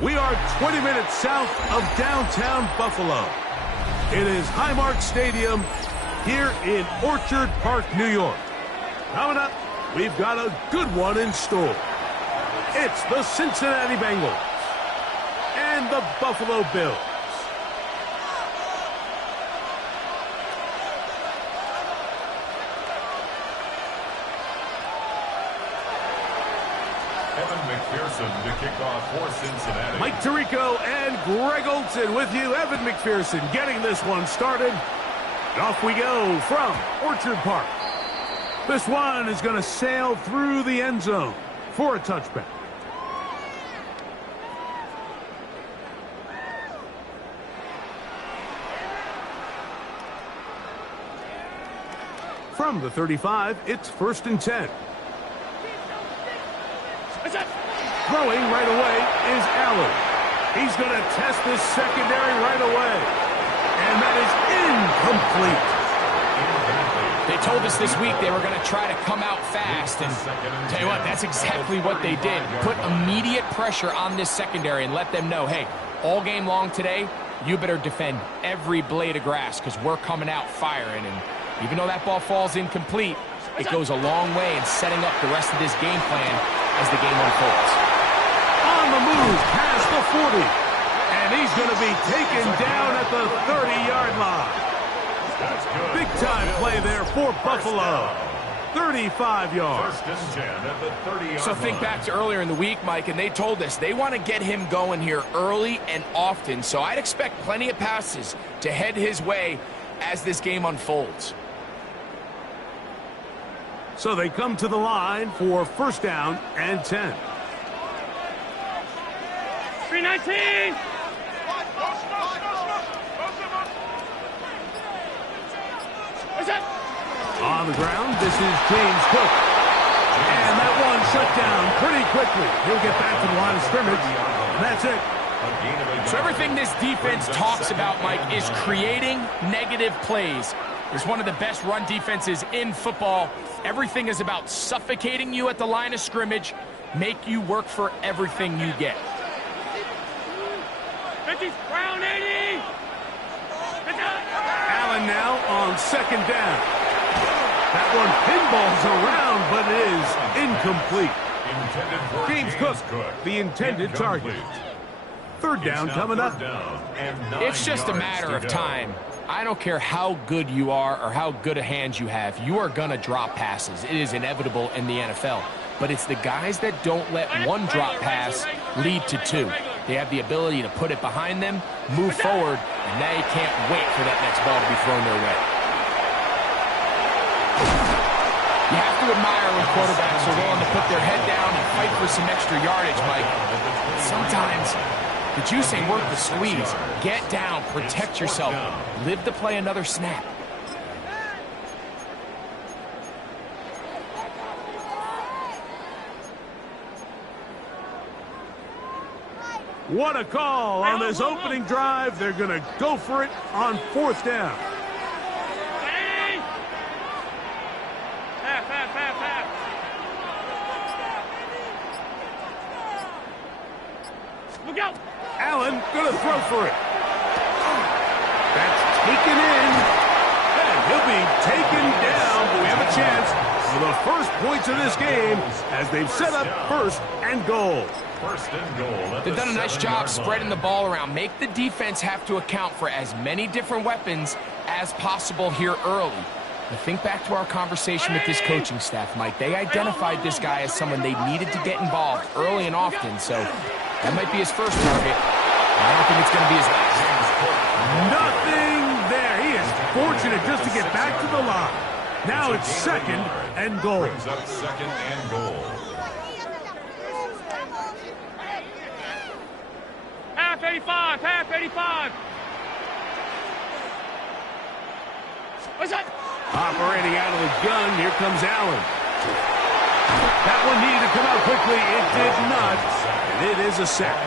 We are 20 minutes south of downtown Buffalo. It is Highmark Stadium here in Orchard Park, New York. Coming up, we've got a good one in store. It's the Cincinnati Bengals and the Buffalo Bills. To kick off for Cincinnati. Mike Tirico and Greg Olson with you. Evan McPherson getting this one started. And off we go from Orchard Park. This one is going to sail through the end zone for a touchback. From the 35, it's 1st and 10. Throwing right away is Allen. He's going to test this secondary right away. And that is incomplete. They told us this week they were going to try to come out fast. And tell you what, that's exactly what they did. Put immediate pressure on this secondary and let them know, hey, all game long today, you better defend every blade of grass because we're coming out firing. And even though that ball falls incomplete, it goes a long way in setting up the rest of this game plan as the game unfolds. On the move past the 40. And he's going to be taken down at the 30-yard line. Big-time play there for Buffalo. 35 yards. 1st and 10 at the 30-yard So think back to earlier in the week, Mike, and they told us they want to get him going here early and often. So I'd expect plenty of passes to head his way as this game unfolds. So they come to the line for 1st down and 10. 319! On the ground, this is James Cook. And that one shut down pretty quickly. He'll get back to the line of scrimmage. And that's it. So everything this defense talks about, Mike, is creating negative plays. It's one of the best run defenses in football. Everything is about suffocating you at the line of scrimmage, make you work for everything you get. 50, Brown 80! Allen now on 2nd down. That one pinballs around, but it is incomplete. James Cook, the intended target. 3rd down coming up. It's just a matter of time. I don't care how good you are or how good a hand you have. You are going to drop passes. It is inevitable in the NFL. But it's the guys that don't let one drop pass lead to 2. They have the ability to put it behind them, move forward, and they can't wait for that next ball to be thrown their way. You have to admire when quarterbacks are willing to put their head down and fight for some extra yardage, Mike. Sometimes the juice ain't worth the squeeze. Get down, protect yourself, live to play another snap. What a call on this opening drive. They're going to go for it on 4th down. Look out! Allen going to throw for it. That's taken in. And he'll be taken down. But we have a chance for the first points of this game as they've set up 1st and goal. 1st and goal. They've done a nice job spreading the ball around. Make the defense have to account for as many different weapons as possible here early. But think back to our conversation with this coaching staff, Mike. They identified this guy as someone they needed to get involved early and often. So that might be his first target. I don't think it's going to be his last. Nothing there. He is fortunate just to get back to the line. Now it's second and goal. Brings up second and goal. Half 85, half 85. What's that? Operating out of the gun, here comes Allen. That one needed to come out quickly. It did not, and it is a sack.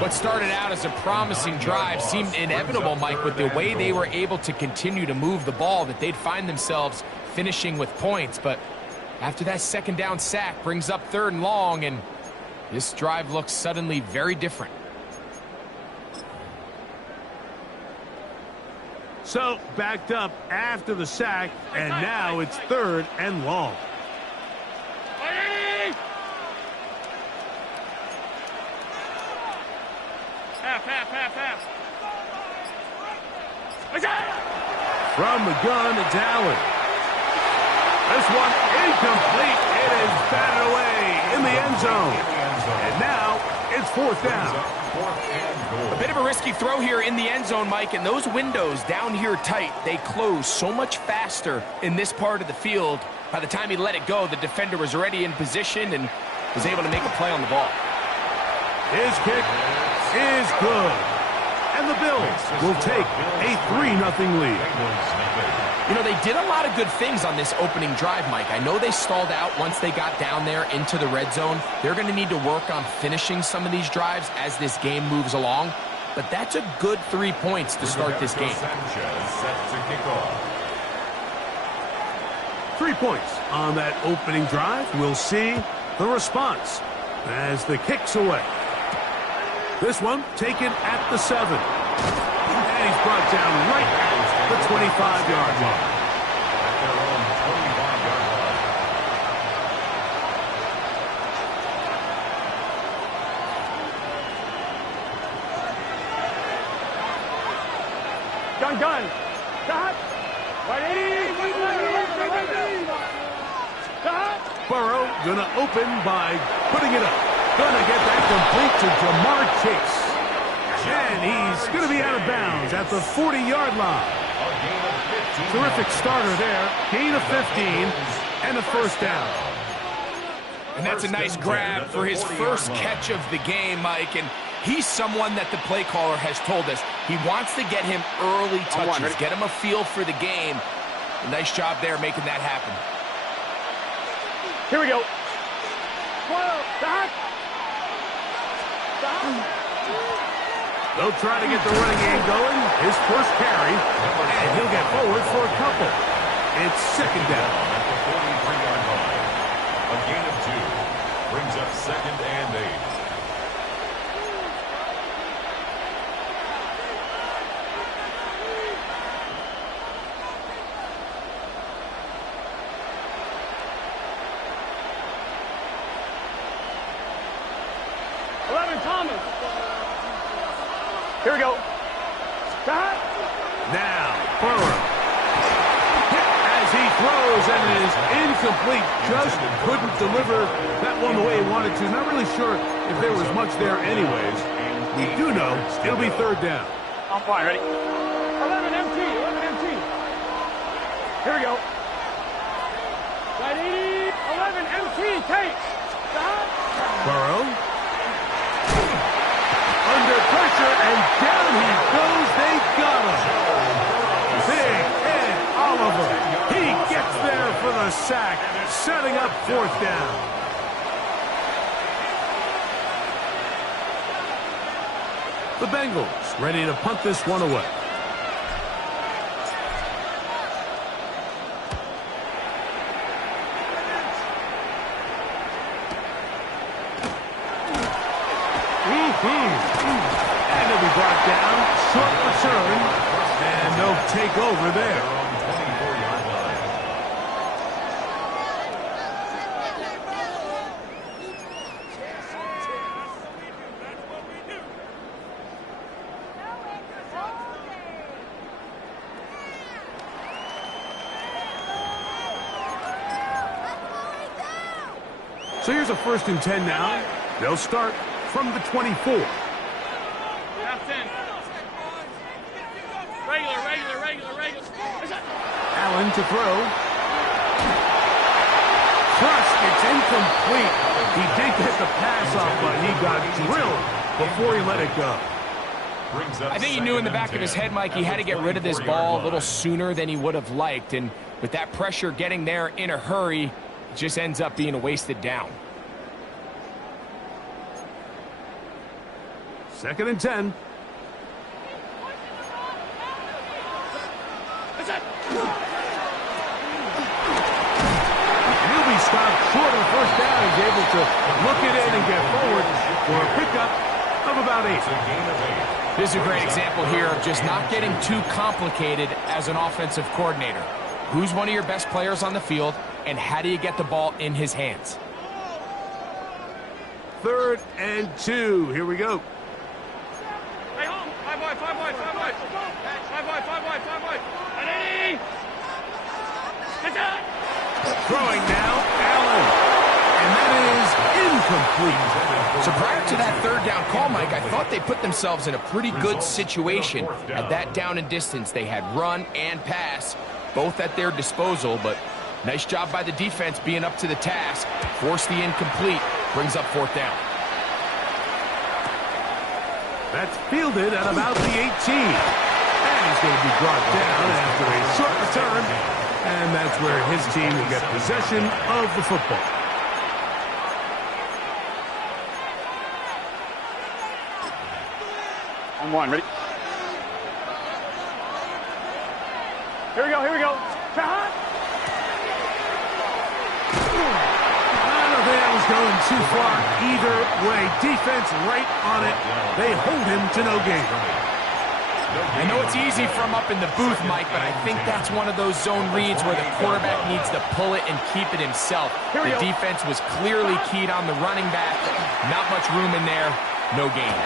What started out as a promising drive seemed inevitable, Mike, with the way they were able to continue to move the ball, that they'd find themselves finishing with points. But after that second down sack brings up third and long, and this drive looks suddenly very different. So, backed up after the sack, and now it's third and long. Half. From the gun, it's Allen. This one incomplete. It is batted away in the end zone. And now it's fourth down. A bit of a risky throw here in the end zone, Mike, and those windows down here tight, they close so much faster in this part of the field. By the time he let it go, the defender was already in position and was able to make a play on the ball. His kick is good. And the Bills will take a 3-0 lead. You know, they did a lot of good things on this opening drive, Mike. I know they stalled out once they got down there into the red zone. They're going to need to work on finishing some of these drives as this game moves along. But that's a good 3 points to start this game. 3 points on that opening drive. We'll see the response as the kick's away. This one taken at the 7. And he's brought down right at the 25-yard line. At their own 25-yard line. Gun. Stop. 180. Stop. Burrow gonna open by putting it up. Gonna get that complete to Jamar Chase. And he's gonna be out of bounds at the 40-yard line. Terrific starter there. Gain of 15 and a first down. And that's a nice grab for his first catch of the game, Mike. And he's someone that the play caller has told us he wants to get him early touches, get him a feel for the game. A nice job there making that happen. Here we go. Stop. They'll try to get the running game going. His first carry, and he'll get forward for a couple. It's second down. At the 43-yard line. A gain of 2. Brings up second and 8. Thomas. Here we go. Stop. Now, Burrow. As he throws, and it is incomplete. Just couldn't deliver that one the way he wanted to. Not really sure if there was much there anyways. We do know it'll be third down. I'm fine. Ready? 11 MT. Here we go. Ready? 11 MT. Take. Stop. Burrow. Under pressure, and down he goes. They got him. Big Ed Oliver. He gets there for the sack, setting up fourth down. The Bengals ready to punt this one away. And he'll be brought down, short return, and they'll take over there. So here's a 1st and 10 now. They'll start from the 24. Half 10. Regular. Allen to throw. Trust, it's incomplete. He did get the pass off, but he got drilled before he let it go. I think he knew in the back of his head, Mike, he had to get rid of this ball a little sooner than he would have liked. And with that pressure getting there in a hurry, it just ends up being a wasted down. 2nd and 10. He'll be stopped short of first down. He's able to look it in and get forward for a pickup of about 8. This is a great example here of just not getting too complicated as an offensive coordinator. Who's one of your best players on the field, and how do you get the ball in his hands? 3rd and 2. Here we go. Hey, home. 5 wide, 5 wide, 5 wide. 5 wide, 5 wide, 5 wide. Ready? Get down. Throwing now, Allen. And that is incomplete. So prior to that 3rd down call, Mike, I thought they put themselves in a pretty good situation. At that down and distance, they had run and pass, both at their disposal, but nice job by the defense being up to the task. Force the incomplete, brings up 4th down. That's fielded at about the 18. And he's going to be brought down after a short return. And that's where his team will get possession of the football. On 1, ready? Here we go, here we go. Shot. I don't think that was going too far either way. Defense right on it. They hold him to no gain. I know it's easy from up in the booth, Mike, but I think that's one of those zone reads where the quarterback needs to pull it and keep it himself. The defense was clearly keyed on the running back. Not much room in there. No gain.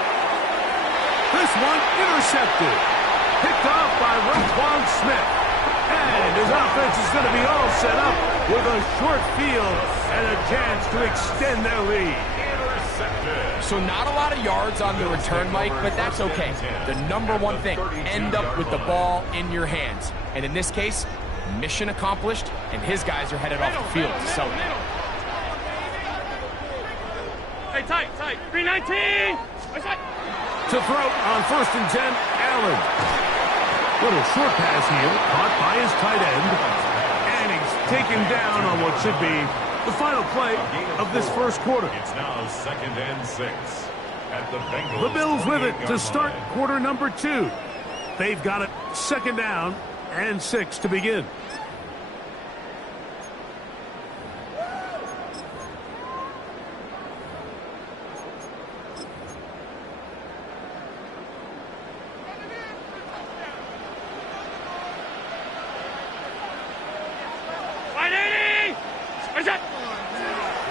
This one intercepted. Picked off by Roquan Smith. And his offense is going to be all set up with a short field and a chance to extend their lead. So not a lot of yards on the return, Mike, but that's okay. The number one thing, end up with the ball in your hands. And in this case, mission accomplished, and his guys are headed off the field to celebrate. Hey, tight. 319. To throw on 1st and 10, Allen. Little short pass here, caught by his tight end. And he's taken down on what should be the final play of this first quarter. It's now 2nd and 6 at the Bengals. The Bills with it to start quarter number 2. They've got it 2nd down and 6 to begin.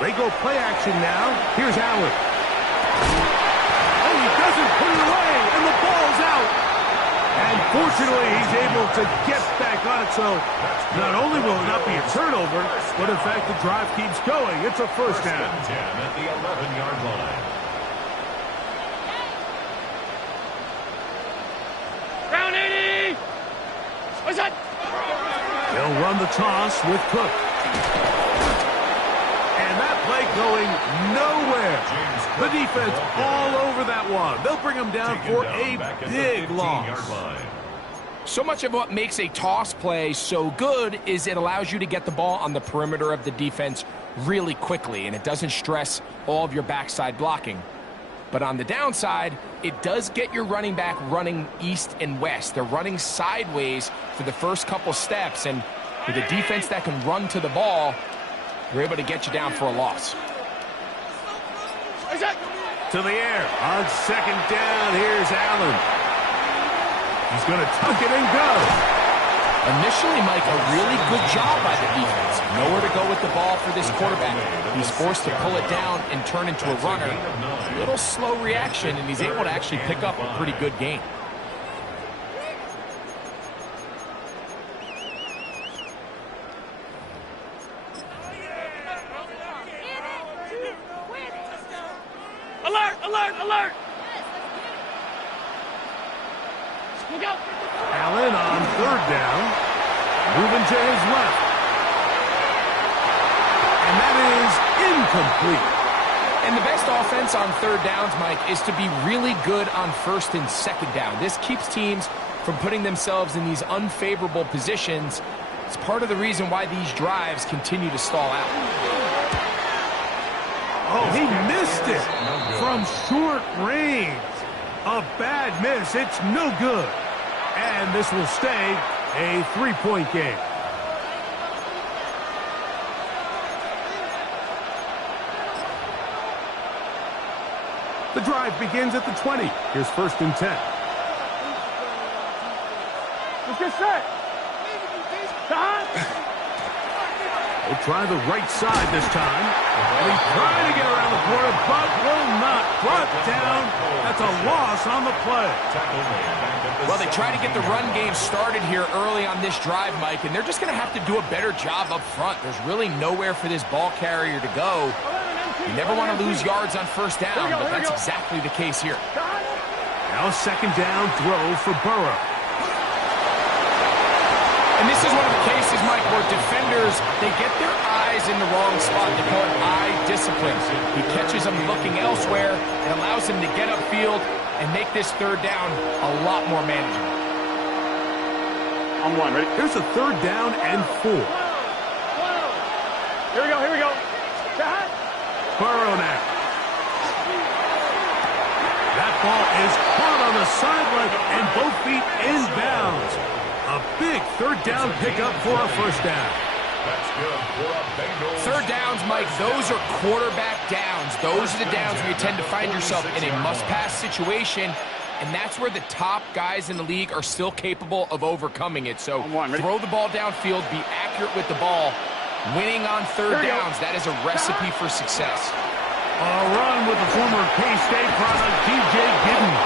They go play action now. Here's Allen. Oh, he doesn't put it away, and the ball's out. And fortunately, he's able to get back on it. So not only will it not be a turnover, but in fact, the drive keeps going. It's a 1st down. 10 at the 11-yard line. Round 80. What's that? They'll run the toss with Cook. Play going nowhere. The defense all over that one. They'll bring him down for a big loss. So much of what makes a toss play so good is it allows you to get the ball on the perimeter of the defense really quickly, and it doesn't stress all of your backside blocking. But on the downside, it does get your running back running east and west. They're running sideways for the first couple steps, and with a defense that can run to the ball, we're able to get you down for a loss. To the air. On 2nd down, here's Allen. He's going to tuck it and go. Initially, Mike, a really good job by the defense. Nowhere to go with the ball for this quarterback. He's forced to pull it down and turn into a runner. A little slow reaction, and he's able to actually pick up a pretty good gain. Alert! Look out! Allen on 3rd down. Moving to his left. And that is incomplete. And the best offense on third downs, Mike, is to be really good on first and second down. This keeps teams from putting themselves in these unfavorable positions. It's part of the reason why these drives continue to stall out. Oh, he missed it from short range. A bad miss. It's no good. And this will stay a 3-point game. The drive begins at the 20. Here's 1st and 10. Let's get set. They'll try the right side this time. And he's trying to get around the corner, but will not. Brought down. That's a loss on the play. Well, they try to get the run game started here early on this drive, Mike, and they're just going to have to do a better job up front. There's really nowhere for this ball carrier to go. You never want to lose yards on first down, but that's exactly the case here. Now a 2nd down throw for Burrow. And this is one of the cases, Mike, where defenders, they get their eyes in the wrong spot. They call it eye discipline. He catches them looking elsewhere. It allows him to get upfield and make this 3rd down a lot more manageable. On 1, ready? Here's a 3rd down and 4. Here we go. Burrow now. That ball is caught on the sideline and both feet inbounds. A big 3rd down pickup for a 1st down. That's good for a Bengals. 3rd downs, Mike, those are quarterback downs. Those are the downs where you tend to find yourself in a must-pass situation, and that's where the top guys in the league are still capable of overcoming it. So throw the ball downfield, be accurate with the ball. Winning on 3rd downs, that is a recipe for success. A run with the former K-State product, DJ Giddens.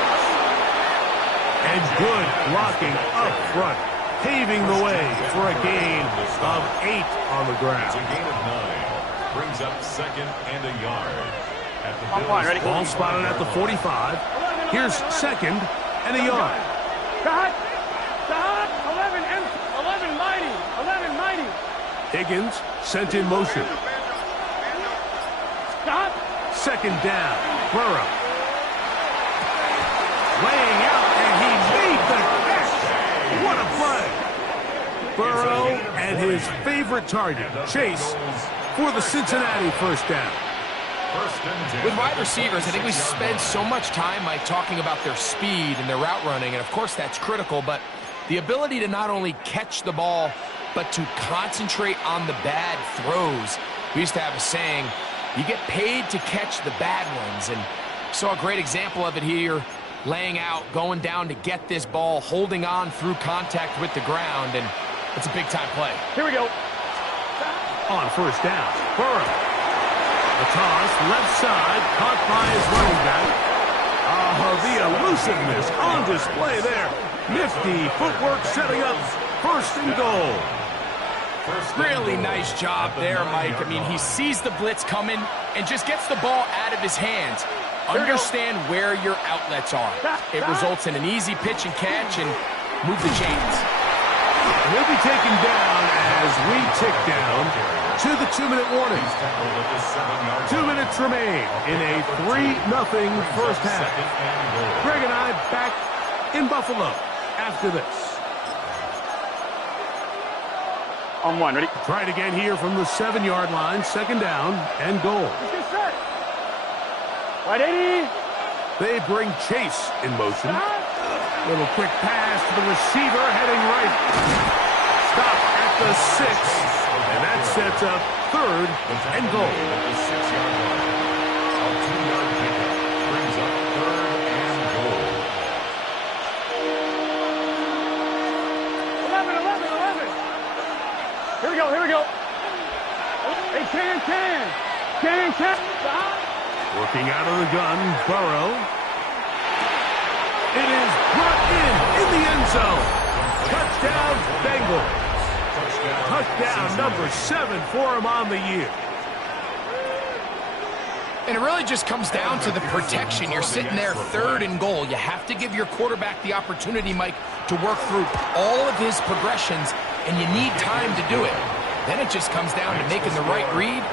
And good blocking up front, paving the way for a gain of 8 on the ground. It's a gain of 9. Brings up 2nd and a yard. At the ready? Ball spotted at the 45. Here's 2nd and a yard. Stop. 11 mighty. Higgins sent in motion. Stop. 2nd down. Burrow. Laying out, and he made the catch. What a play. Burrow and his favorite target, Chase, for the Cincinnati 1st down. With wide receivers, I think we spend so much time, Mike, talking about their speed and their route running, and of course that's critical, but the ability to not only catch the ball, but to concentrate on the bad throws. We used to have a saying, you get paid to catch the bad ones, and saw a great example of it here, laying out, going down to get this ball, holding on through contact with the ground, and it's a big-time play. Here we go. On 1st down, Burrow. A toss, left side, caught by his running back. The elusiveness on display there. Nifty footwork setting up 1st and goal. Really nice job there, Mike. I mean, he sees the blitz coming and just gets the ball out of his hands. Understand where your outlets are. It results in an easy pitch and catch and move the chains. He'll be taken down as we tick down to the 2-minute warning. 2 minutes remain in a 3-0 1st half. Greg and I back in Buffalo after this. On 1, ready? Try it again here from the 7-yard line. 2nd down and goal. Let's get set. Right, 80. They bring Chase in motion. Little quick pass to the receiver heading right. Stop at the 6. And that sets up 3rd and goal. At the 6-yard line. A 2-yard pickup brings up 3rd and goal. 11. Here we go. Hey, can. Stop. Working out of the gun, Burrow. It is brought in the end zone. Touchdown, Bengals. Touchdown number 7 for him on the year. And it really just comes down to the protection. You're sitting there 3rd and goal. You have to give your quarterback the opportunity, Mike, to work through all of his progressions and you need time to do it. Then it just comes down to making the right read.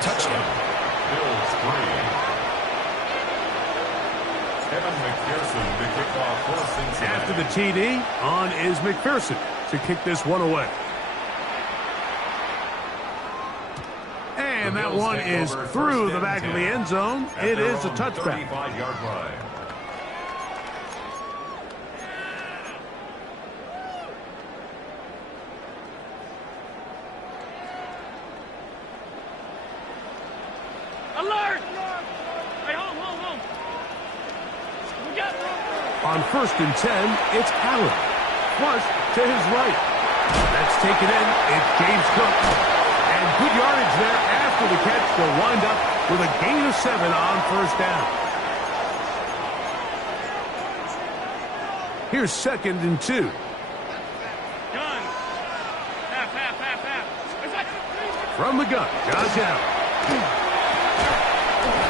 Touchdown. Bills 3. Kevin McPherson to kick off for Cincinnati. After the TD, on is McPherson to kick this one away. And that one is through the back of the end zone. It is a touchback. 35-yard line. Alert! Hey, home. We got On 1st and 10, it's Allen. Flush to his right. That's taken in. It's James Cook. And good yardage there after the catch. They'll wind up with a gain of 7 on 1st down. Here's 2nd and 2. Gun. Half. From the gun, Josh Allen.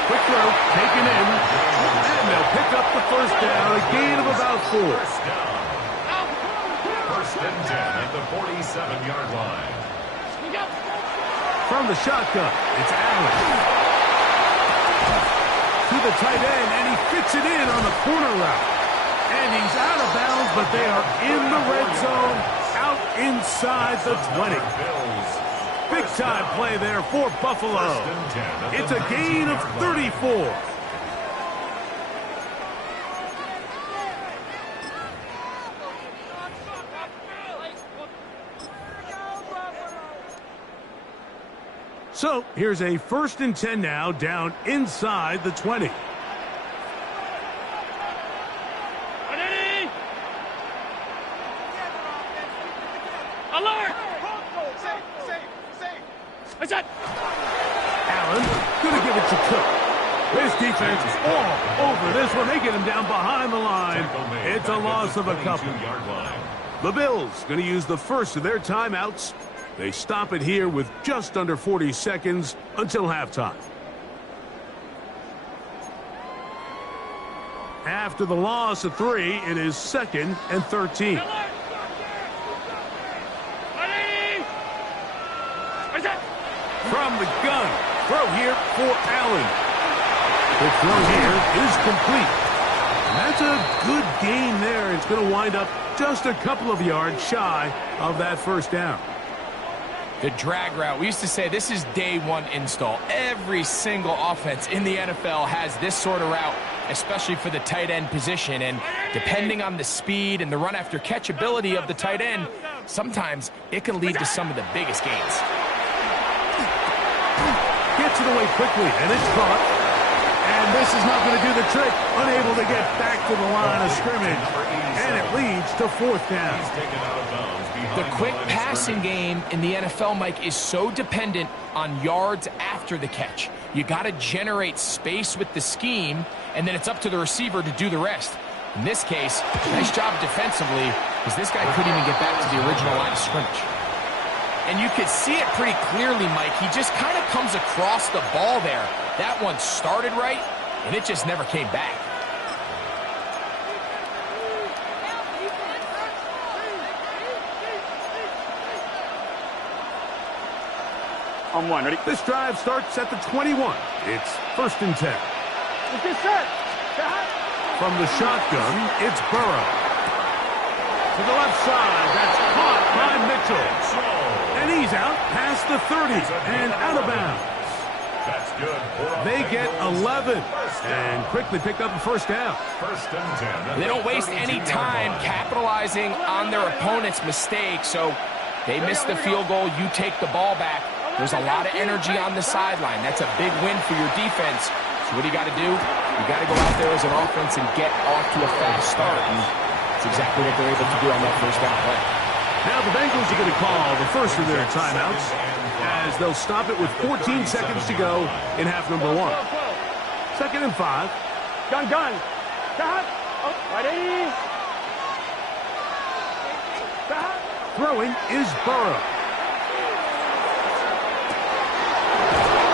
Quick throw, taken in. And they'll pick up the 1st down, a gain of about 4. First down. 1st and 10 at the 47-yard line. From the shotgun, it's Allen. To the tight end, and he fits it in on the corner route. And he's out of bounds, but they are in the red zone, out inside the 20. Big-time play there for Buffalo. It's a gain of 34. So here's a 1st and 10 now, down inside the 20. Alert! Safe. Allen going to give it to Cook. This defense is all over this one. They get him down behind the line. It's a loss of a couple. The Bills going to use the first of their timeouts. They stop it here with just under 40 seconds until halftime. After the loss of 3, it is 2nd and 13. From the gun, throw here for Allen. The throw here is complete. And that's a good gain there. It's going to wind up just a couple of yards shy of that 1st down. The drag route. We used to say this is day one install. Every single offense in the NFL has this sort of route, especially for the tight end position. And depending on the speed and the run after catch ability of the tight end, sometimes it can lead to some of the biggest gains. Gets it away quickly, and it's caught. And this is not going to do the trick. Unable to get back to the line of scrimmage. And it leads to 4th down. The quick passing game in the NFL, Mike, is so dependent on yards after the catch. You got to generate space with the scheme, and then it's up to the receiver to do the rest. In this case, nice job defensively, because this guy couldn't even get back to the original line of scrimmage. And you could see it pretty clearly, Mike. He just kind of comes across the ball there. That one started right, and it just never came back. On 1, ready? This drive starts at the 21. It's 1st and 10. Let's get set. From the shotgun, it's Burrow. To the left side, that's caught by Mitchell. And he's out past the 30 and out of bounds. That's good. They get 11 and quickly pick up a 1st down. 1st and 10. They don't waste any time capitalizing on their opponent's mistake, so they miss the field goal, you take the ball back. There's a lot of energy on the sideline. That's a big win for your defense. So what do you got to do? You got to go out there as an offense and get off to a fast start. And that's exactly what they're able to do on that 1st down play. Now the Bengals are going to call the first of their timeouts as they'll stop it with 14 seconds to go in half number 1. 2nd and 5. Gun. Stop. Oh, ready. Stop. Throwing is Burrow.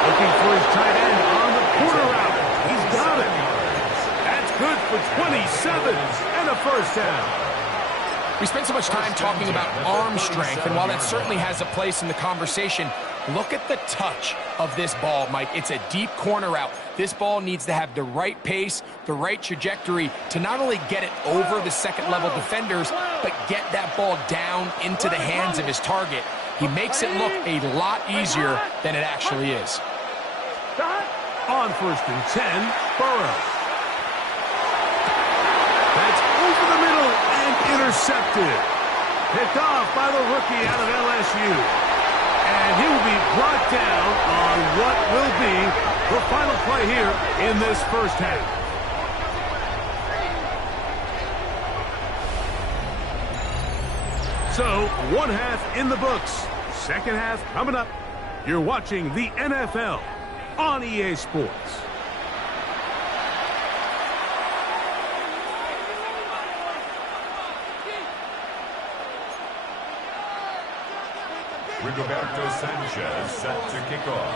Looking for his tight end on the corner route. He's got it. That's good for 27 and a 1st down. We spend so much time talking about arm strength, and while that certainly has a place in the conversation, look at the touch of this ball, Mike. It's a deep corner route. This ball needs to have the right pace, the right trajectory to not only get it over the second-level defenders, but get that ball down into the hands of his target. He makes it look a lot easier than it actually is. On 1st and 10, Burrow. That's over the middle and intercepted. Picked off by the rookie out of LSU. And he will be brought down on what will be the final play here in this first half. So, one half in the books. Second half coming up. You're watching the NFL on EA Sports. Rigoberto Sanchez set to kick off.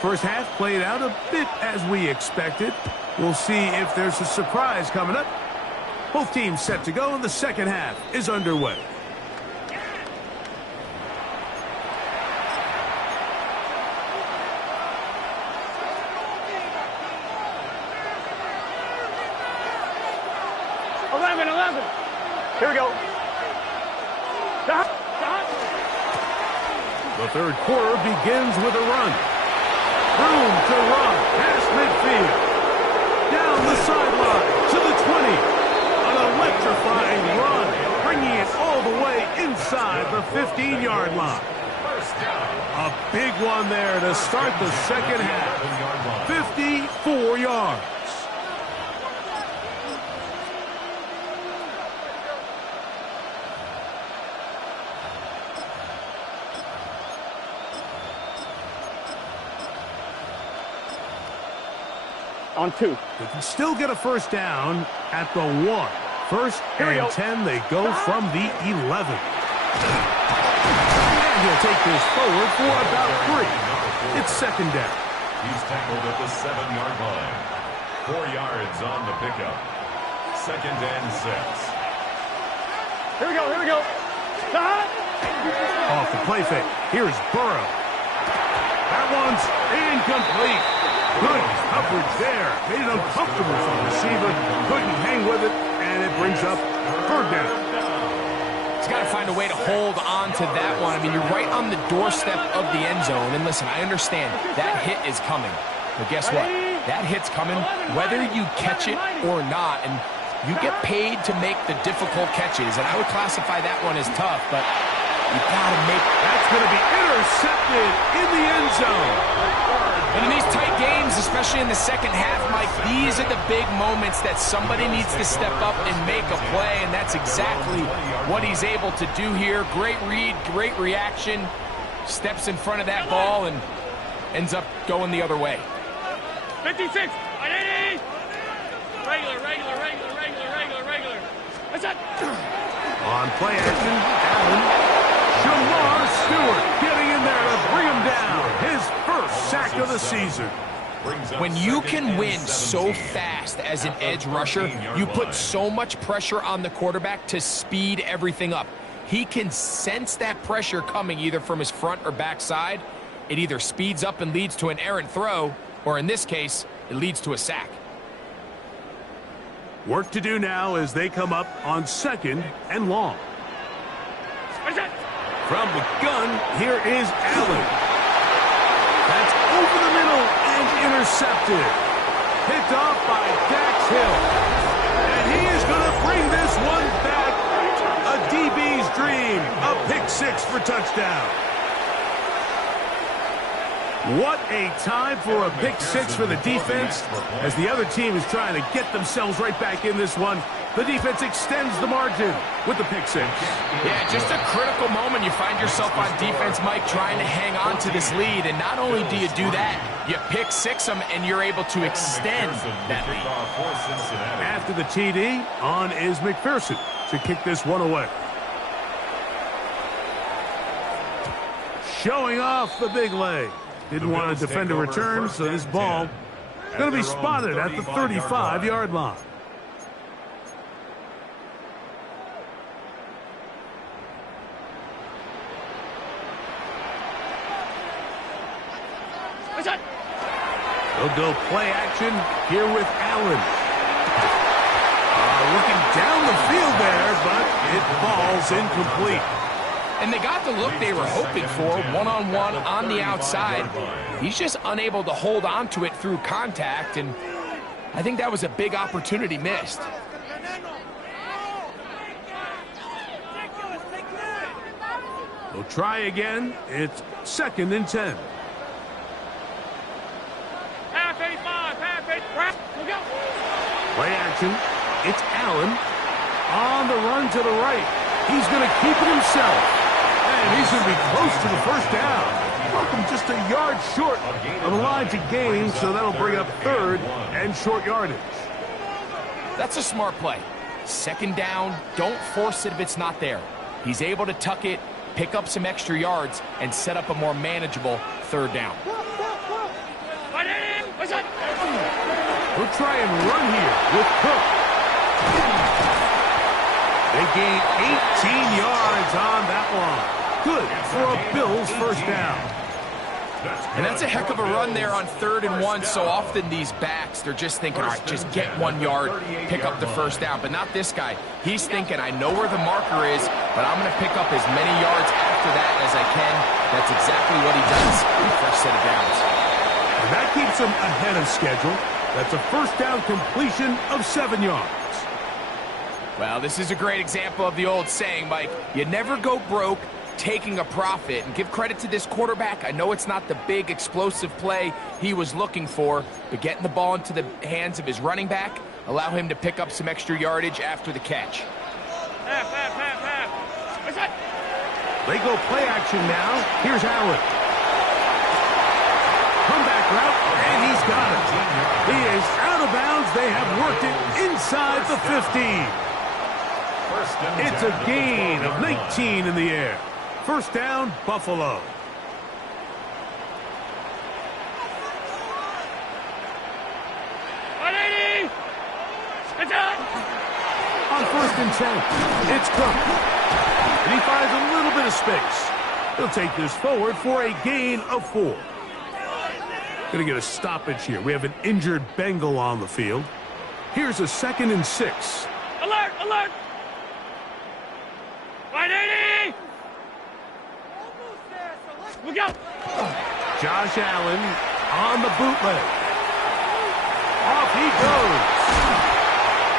First half played out a bit as we expected. We'll see if there's a surprise coming up. Both teams set to go, and the second half is underway. Here we go. The third quarter begins with a run. Room to run past midfield. Down the sideline to the 20. An electrifying run, bringing it all the way inside the 15-yard line. A big one there to start the second half. 54 yards. On 2. They can still get a first down at the 1. First and 10, they go from the 11. And he'll take this forward for about 3. It's second down. He's tackled at the 7-yard line. 4 yards on the pickup. Second and 6. Here we go, here we go. Off the play fake. Here's Burrow. That one's incomplete. Good coverage there. Made it uncomfortable for the receiver. Couldn't hang with it, and it brings up third down. He's got to find a way to hold on to that one. I mean, you're right on the doorstep of the end zone. And listen, I understand that hit is coming. But guess what? That hit's coming whether you catch it or not. And you get paid to make the difficult catches. And I would classify that one as tough, but you got to make... That's going to be intercepted in the end zone. And in these tight games, especially in the second half, Mike, these are the big moments that somebody needs to step up and make a play, and that's exactly what he's able to do here. Great read, great reaction, steps in front of that ball and ends up going the other way. 56, 180. Regular. That's it. On play action, Allen. Jamar Stewart getting in there to bring him down. His first sack of the season. When you can win so fast as an edge rusher, you put so much pressure on the quarterback to speed everything up. He can sense that pressure coming either from his front or back side. It either speeds up and leads to an errant throw, or in this case, it leads to a sack. Work to do now as they come up on second and long. From the gun, here is Allen. That's over the middle and intercepted. Picked off by Dax Hill. And he is going to bring this one back. A DB's dream. A pick six for touchdown. What a time for a pick six for the defense as the other team is trying to get themselves right back in this one. The defense extends the margin with the pick six. Yeah, just a critical moment. You find yourself on defense, Mike, trying to hang on to this lead. And not only do you do that, you pick six them and you're able to extend that lead. After the TD, on is McPherson to kick this one away. Showing off the big leg. Didn't want to defend a return, so this ball going to be spotted at the 35-yard line. They'll go play action here with Allen. Looking down the field there, but it falls incomplete. And they got the look they were hoping for, one-on-one on the outside. He's just unable to hold on to it through contact, and I think that was a big opportunity missed. They'll try again. It's 2nd and 10. Half 85, half 85. Look out. Play action. It's Allen on the run to the right. He's going to keep it himself. And he's going to be close to the first down. Welcome just a yard short of the line to gain, so that'll bring up 3rd and short yardage. That's a smart play. 2nd down, don't force it if it's not there. He's able to tuck it, pick up some extra yards, and set up a more manageable 3rd down. We'll try and run here with Cook. They gain 18 yards on that one. Good for a Bills first down. And that's a heck of a run there on 3rd and 1. So often these backs, they're just thinking, all right, just get 1 yard, pick up the first down. But not this guy. He's thinking, I know where the marker is, but I'm going to pick up as many yards after that as I can. That's exactly what he does on the first set of downs. And that keeps him ahead of schedule. That's a first down completion of 7 yards. Well, this is a great example of the old saying, Mike, you never go broke taking a profit. And give credit to this quarterback. I know it's not the big explosive play he was looking for, but getting the ball into the hands of his running back, allow him to pick up some extra yardage after the catch. Half. They go play action now. Here's Allen. Comeback route, and he's got it. He is out of bounds. They have worked it inside the 15. It's a gain of 19 in the air. First down, Buffalo. On 1st and 10, it's Cook. And he finds a little bit of space. He'll take this forward for a gain of 4. Going to get a stoppage here. We have an injured Bengal on the field. Here's a 2nd and 6. Alert, alert. 180. Look out. Josh Allen on the bootleg. Off he goes.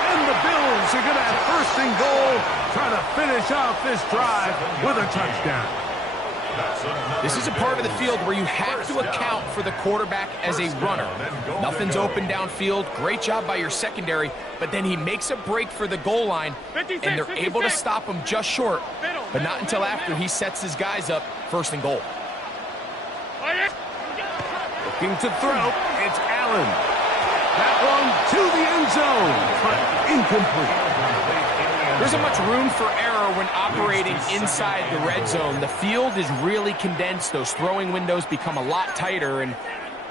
And the Bills are going to have 1st and goal, trying to finish off this drive with a touchdown. This is a part of the field where you have to account for the quarterback as a runner. Nothing's open downfield. Great job by your secondary, but then he makes a break for the goal line, and they're able to stop him just short, but not until after he sets his guys up 1st and goal. Looking to throw, it's Allen. That one to the end zone, but incomplete. There isn't much room for error when operating inside the red zone. The field is really condensed. Those throwing windows become a lot tighter and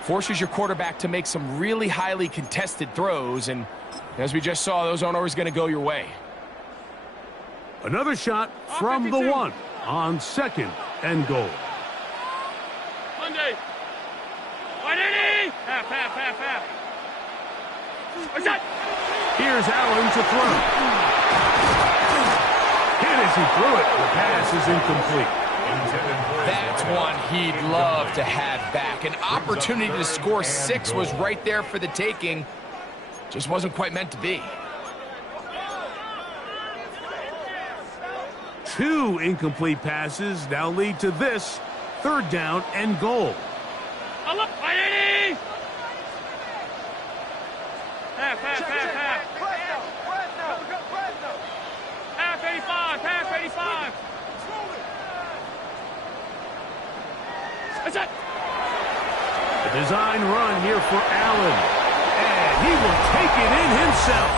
forces your quarterback to make some really highly contested throws. And as we just saw, those aren't always going to go your way. Another shot from the 1 on 2nd and goal. Monday. 180. Half. What's that? Here's Allen to throw. Hit as he threw it. The pass is incomplete. That's one he'd love to have back. An opportunity to score 6 was right there for the taking. Just wasn't quite meant to be. 2 incomplete passes now lead to this 3rd down and goal. 180. Half. Half 85. What's that? The design run here for Allen. And he will take it in himself.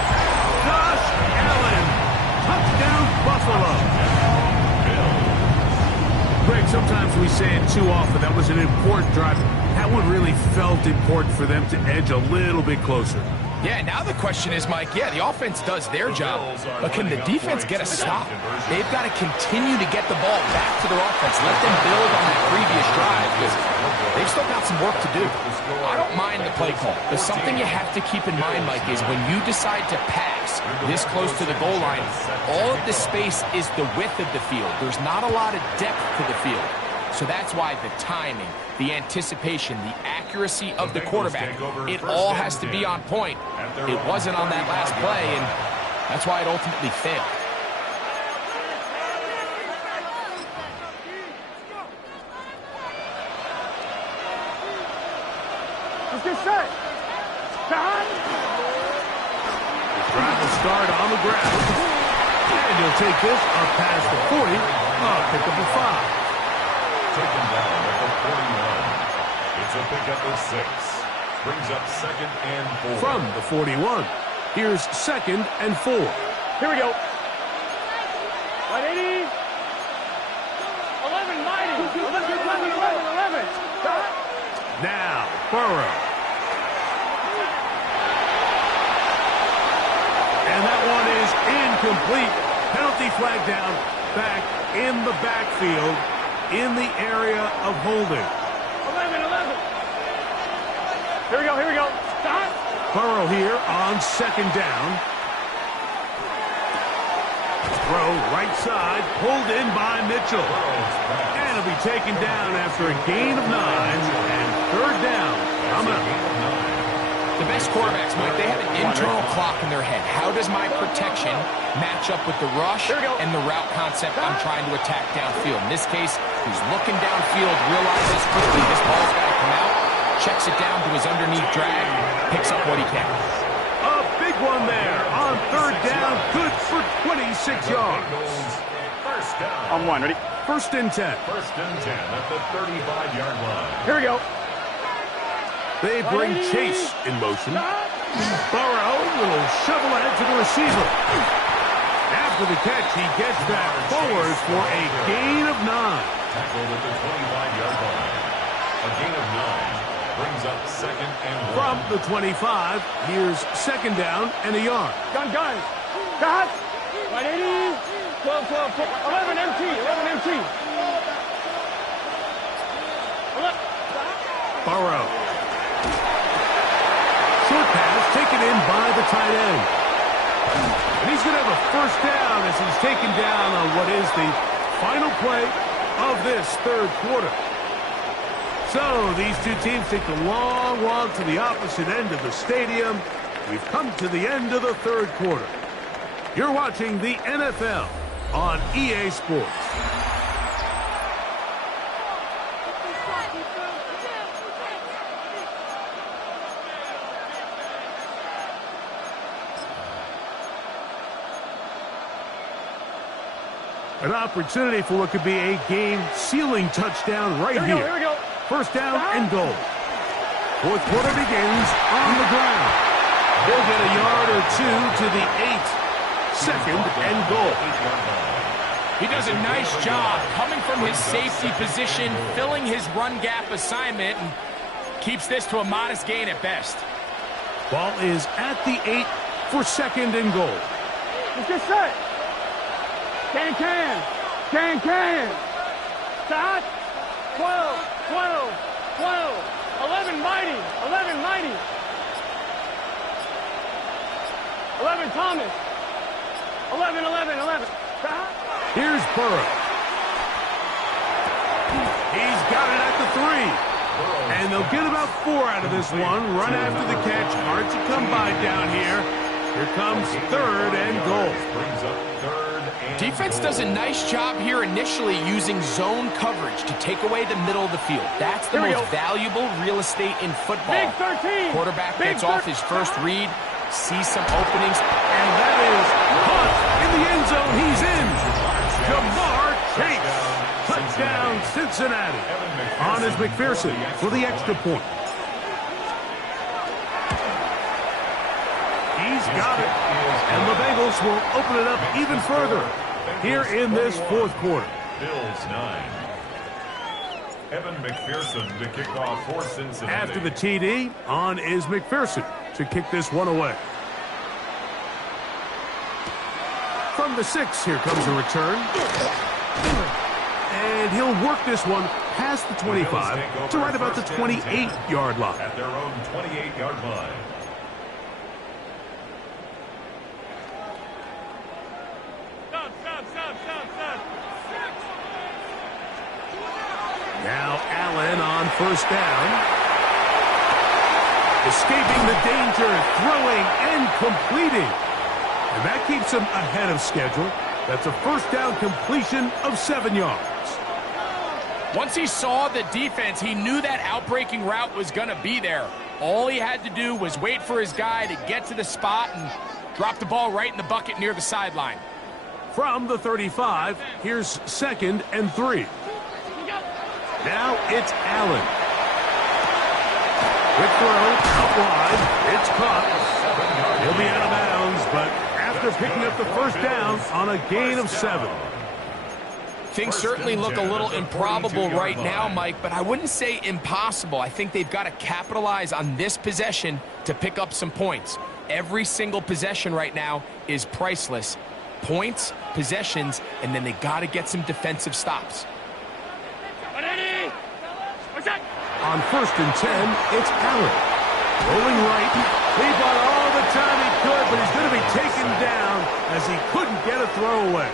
Josh Allen. Touchdown, Buffalo. Greg, sometimes we say it too often. That was an important drive. That one really felt important for them to edge a little bit closer. Yeah, now the question is, Mike, yeah, the offense does their job, but can the defense get a stop? They've got to continue to get the ball back to their offense. Let them build on that previous drive because they've still got some work to do. I don't mind the play call, but something you have to keep in mind, Mike, is when you decide to pass this close to the goal line, all of the space is the width of the field. There's not a lot of depth to the field. So that's why the timing, the anticipation, the accuracy of the quarterback, it all has to be on point. It wasn't on that last play, and that's why it ultimately failed. Let's get set. Time. The drive will start on the ground. And he'll take this up past the 40. Pick up a 5. Taken down at the 41. It's a pickup of 6. Brings up 2nd and 4. From the 41, here's 2nd and 4. Here we go. 180. 11, mighty. 11. Now, Burrow. And that one is incomplete. Penalty flag down, back in the backfield, in the area of holding. 11. Here we go. Stop. Burrow here on 2nd down. Throw right side, pulled in by Mitchell. And it'll be taken down after a gain of 9 and 3rd down. Coming up. The best quarterbacks, Mike, they have an internal clock in their head. How does my protection match up with the rush and the route concept I'm trying to attack downfield? In this case, he's looking downfield, realizes quickly this ball's got to come out, checks it down to his underneath drag, picks up what he can. A big one there on 3rd down, good for 26 yards. First down. On 1, ready? 1st and 10. 1st and 10 at the 35-yard line. Here we go. They bring Chase in motion. Burrow, little shovel ahead to the receiver. After the catch, he gets back forward for a gain of 9. Tackled at the 25-yard line. A gain of 9 brings up 2nd and 1. From the 25, here's 2nd down and a yard. Gun. Got. 180. 12. 11 MT. Burrow. Short pass taken in by the tight end. And he's going to have a 1st down as he's taken down on what is the final play of this 3rd quarter. So these two teams take the long walk to the opposite end of the stadium. We've come to the end of the 3rd quarter. You're watching the NFL on EA Sports. An opportunity for what could be a game-sealing touchdown right here. Here we go. 1st down and goal. 4th quarter begins on the ground. He'll get a yard or 2 to the 8. 2nd and goal. He does a nice job coming from his safety position, filling his run gap assignment, and keeps this to a modest gain at best. Ball is at the 8 for 2nd and goal. Let's get set. Can. Stop. 12. 11 mighty. 11 Thomas. 11. Stop. Here's Burrow. He's got it at the 3. And they'll get about 4 out of this one. Run after the catch. Hard to come by down here. Here comes 3rd and goal. Brings up 3rd. Defense does a nice job here initially using zone coverage to take away the middle of the field. That's the most valuable real estate in football. Big 13. Quarterback gets off his first read, sees some openings. And that is caught in the end zone. He's in. Jamar Chase. Touchdown, Cincinnati. On is McPherson for the extra point. He's got it. And the Bengals will open it up even further here in this 4th quarter. Bills 9. Evan McPherson to kick off for Cincinnati. After the TD, on is McPherson to kick this one away. From the 6, here comes a return. And he'll work this one past the 25 to right about the 28-yard line. At their own 28-yard line. Now Allen on first down. Escaping the danger, throwing and completing. And that keeps him ahead of schedule. That's a first down completion of 7 yards. Once he saw the defense, he knew that outbreaking route was going to be there. All he had to do was wait for his guy to get to the spot and drop the ball right in the bucket near the sideline. From the 35, here's 2nd and 3. Now it's Allen. Quick throw, out wide. It's caught. He'll be out of bounds, but after picking up the first down on a gain of 7. Things certainly look a little improbable right now, Mike, but I wouldn't say impossible. I think they've got to capitalize on this possession to pick up some points. Every single possession right now is priceless. Points, possessions, and then they got to get some defensive stops. On 1st and 10, it's Allen. Rolling right. He bought all the time he could, but he's going to be taken down as he couldn't get a throwaway.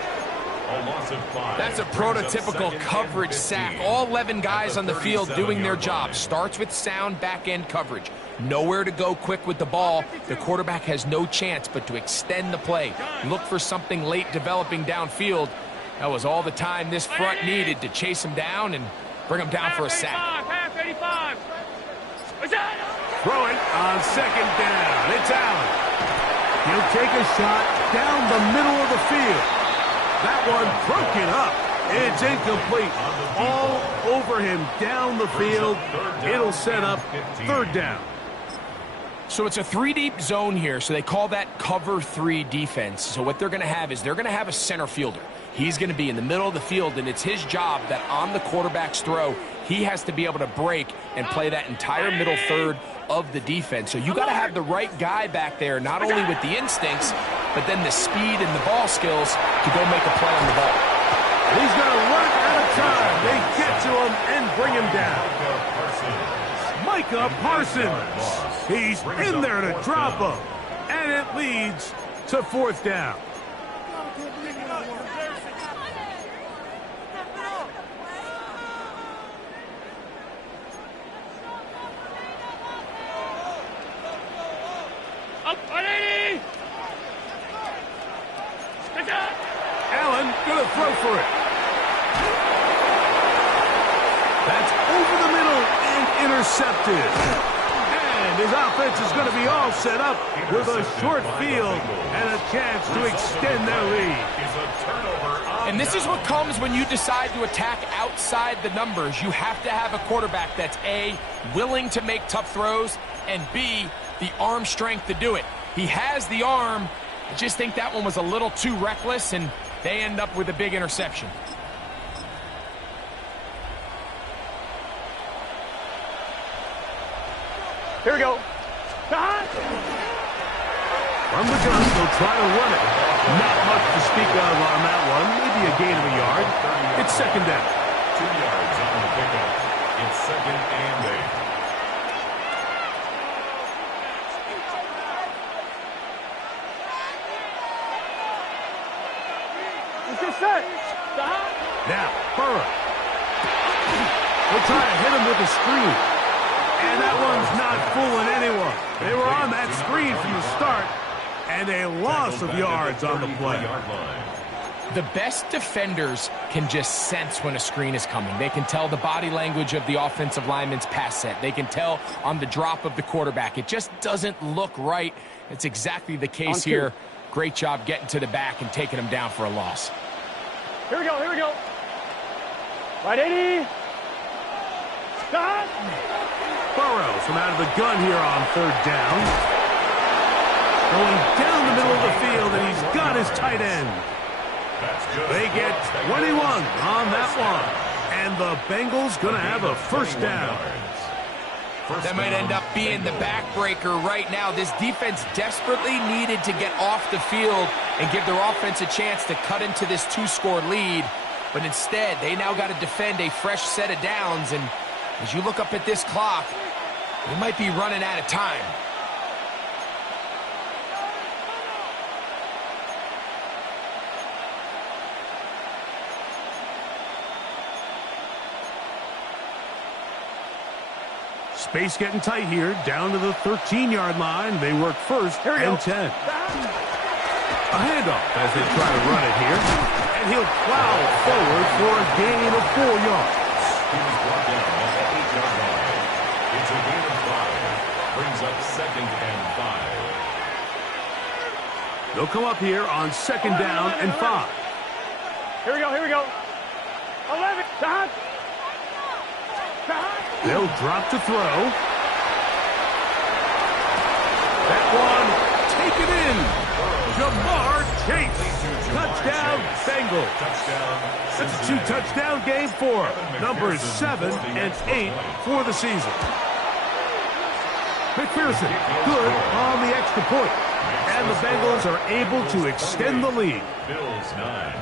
A loss of 5. That's a prototypical coverage sack. All 11 guys on the field doing their job. Starts with sound back-end coverage. Nowhere to go quick with the ball. The quarterback has no chance but to extend the play. Look for something late developing downfield. That was all the time this front needed to chase him down and bring him down for a sack. Throwing on 2nd down. It's Allen. He'll take a shot down the middle of the field. That one broken up. It's incomplete. All over him down the field. It'll set up 3rd down. So it's a 3-deep zone here, so they call that cover 3 defense. So what they're going to have is they're going to have a center fielder. He's going to be in the middle of the field, and it's his job that on the quarterback's throw, he has to be able to break and play that entire middle third of the defense. So you got to have the right guy back there, not only with the instincts, but then the speed and the ball skills to go make a play on the ball. He's going to run out of time. They get to him and bring him down. Micah Parsons. He's in there to drop him. And it leads to 4th down. Allen gonna throw for it. That's over the middle and intercepted. And his offense is going to be all set up with a short field and a chance to extend their lead. And this is what comes when you decide to attack outside the numbers. You have to have a quarterback that's A, willing to make tough throws, and B, the arm strength to do it. He has the arm. I just think that one was a little too reckless, and they end up with a big interception. Here we go. From the gun, they'll try to run it. Not much to speak of on that one. Maybe a gain of a yard. It's 2nd down. 2 yards on the pickup. It's 2nd and 8. It's just set. Now, Burrow. They'll try to hit him with a screen. And that one's not fooling anyone. They were on that screen from the start, and a loss of yards on the play. The best defenders can just sense when a screen is coming. They can tell the body language of the offensive lineman's pass set. They can tell on the drop of the quarterback. It just doesn't look right. It's exactly the case here. Great job getting to the back and taking him down for a loss. Here we go, here we go. Right, 80. Stop. Burrow from out of the gun here on 3rd down. Going down the middle of the field, and he's got his tight end. They get 21 on that one. And the Bengals going to have a first down. That might end up being the backbreaker right now. This defense desperately needed to get off the field and give their offense a chance to cut into this 2-score lead. But instead, they now got to defend a fresh set of downs. And as you look up at this clock, they might be running out of time. Space getting tight here, down to the 13-yard line. They work first and 10. A handoff as they try to run it here. And he'll plow forward for a gain of 4 yards. He was brought down at the 8-yard line. It's a gain of 5. Brings up 2nd and 5. They'll come up here on 2nd down and 5. Here we go, here we go. 11, Dad. They'll drop to throw. That one taken in. Jamar Chase. Touchdown, Bengals. That's a 2-touchdown game for numbers 7 and 8 for the season. McPherson, good on the extra point. And the Bengals are able to extend the lead. Bills 9.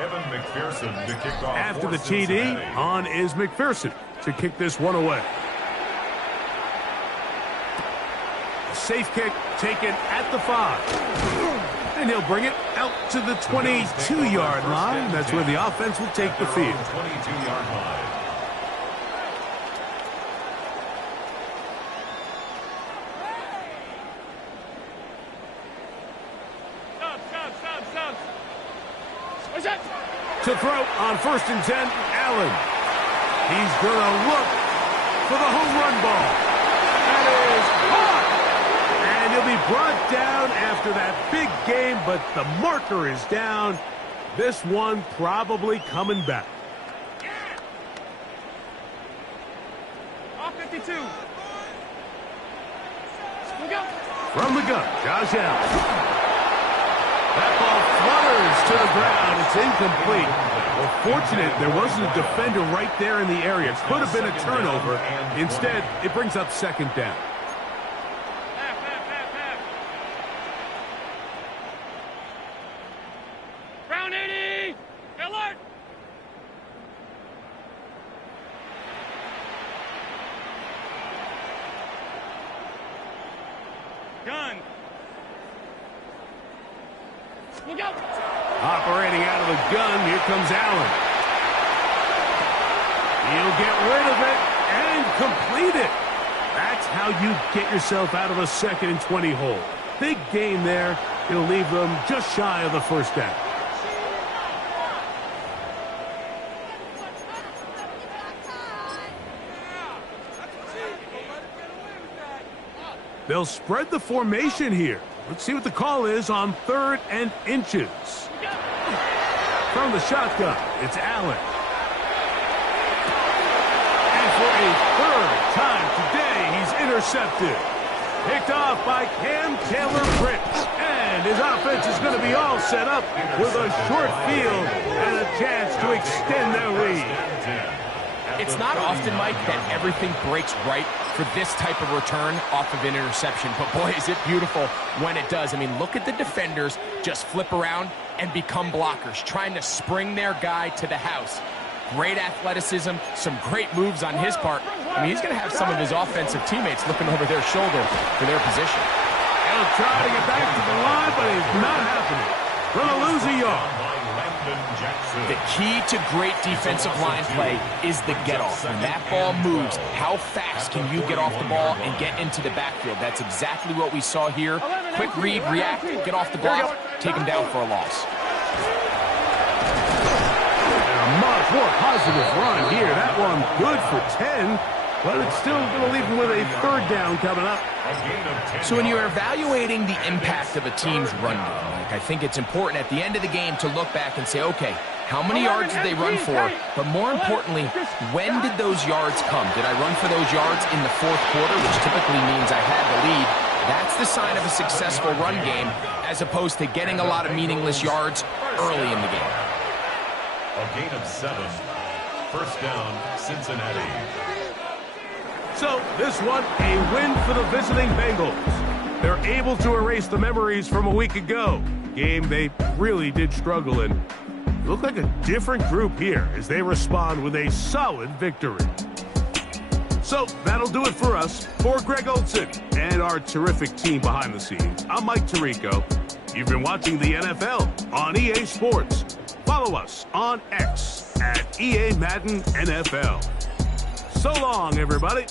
Evan McPherson to kick off. After the TD, on is McPherson to kick this one away. A safe kick taken at the 5. And he'll bring it out to the 22-yard line. That's where the offense will take the field. 22-yard line. Stop. What's that? To throw on 1st and 10, Allen. He's going to look for the home run ball. That is caught. And he'll be brought down after that big game, but the marker is down. This one probably coming back. Off 52. We go. From the gun, Josh Allen. That ball flutters to the ground. It's incomplete. Well, fortunate there wasn't a defender right there in the area. Could have been a turnover. Instead, it brings up 2nd down. Half. Round 80. Alert. Gun. Look out. Operating out of the gun, here comes Allen. He'll get rid of it and complete it. That's how you get yourself out of a 2nd and 20 hole. Big gain there. He'll leave them just shy of the first down. They'll spread the formation here. Let's see what the call is on 3rd and inches. From the shotgun, it's Allen. And for a 3rd time today, he's intercepted. Picked off by Cam Taylor-Prince. And his offense is going to be all set up with a short field and a chance to extend their lead. It's not often, Mike, that everything breaks right for this type of return off of an interception. But, boy, is it beautiful when it does. I mean, look at the defenders just flip around and become blockers, trying to spring their guy to the house. Great athleticism, some great moves on his part. I mean, he's going to have some of his offensive teammates looking over their shoulder for their position. He'll try to get back to the line, but it's not happening. Going to lose a yard. The key to great defensive line play is the get-off. When that ball moves, how fast can you get off the ball and get into the backfield? That's exactly what we saw here. Quick read, react, get off the block, take him down for a loss. And a much more positive run here. That one good for 10, but it's still going to leave him with a 3rd down coming up. So when you're evaluating the impact of a team's run game, Mike, I think it's important at the end of the game to look back and say, okay, how many yards did they run for? But more importantly, when did those yards come? Did I run for those yards in the 4th quarter, which typically means I had the lead? That's the sign of a successful run game, as opposed to getting a lot of meaningless yards early in the game. A gain of 7. First down, Cincinnati. So this one, a win for the visiting Bengals. They're able to erase the memories from a week ago. Game they really did struggle in. Look like a different group here as they respond with a solid victory. So that'll do it for us. For Greg Olson and our terrific team behind the scenes, I'm Mike Tirico. You've been watching the NFL on EA Sports. Follow us on X at EA Madden NFL. So long, everybody.